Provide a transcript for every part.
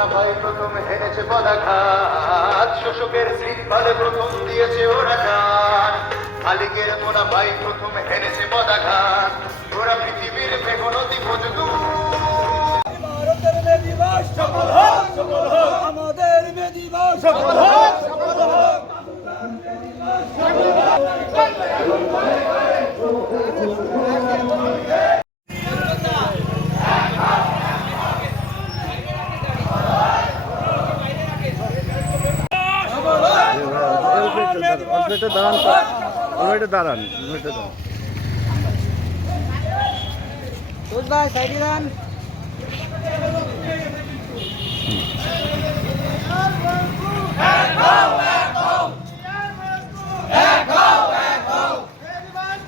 হেনেছে পদাঘাত। শোষকের শৃঙ্খলে প্রথম দিয়েছে ওরা কান মালিকের মোনা ভাই প্রথম হেনেছে পদাঘাত। ওরা পৃথিবীর মেঘনদী মজদুর ভারতের মে দিবস সফল হোক। সফল হোক। আমাদের মে দিবস সফল হোক সফল হোক দাঁড়ান তো। অল্পটা দাঁড়ান দাঁড়ান। ভাই সাইডে যান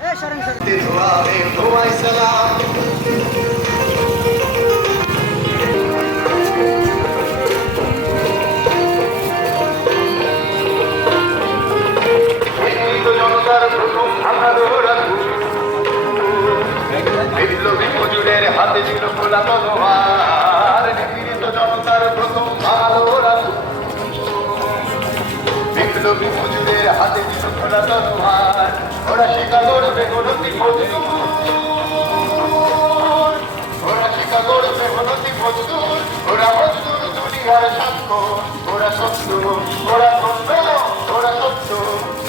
এই সরেন সরেন। খোলা তলোয়ার নিপীড়িত জনতার প্রথম দৌড়া বিপ্লবী মজুরের হাতে ছিল খোলা তলোয়ার ওরা শিকা করবে গণতি মজদুর। ওরা শিকা করবে গণতি মজদুর। ওরা মজদুর দুনিয়ার সাক্ষ্য। ওরা সত্য ওরা সত্য ওরা সত্য।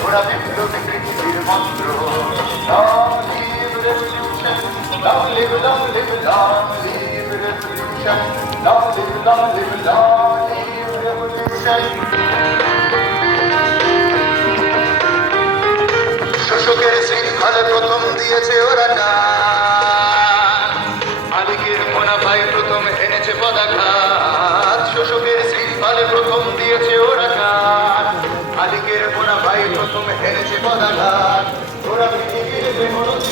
ওরা বিপ্লবী পৃথিবীর মন্ত্র। Long live long live, long live, শোষকের শৃঙ্খলে প্রথম দিয়েছে ওরা মালিকের মুনাফাই প্রথম এনেছে পদাঘাত শোষকের শৃঙ্খলে প্রথম দিয়েছে ওরা মালিকের মুনাফাই প্রথম এনেছে পদাঘাত ওরা পৃথিবীর বেমরতি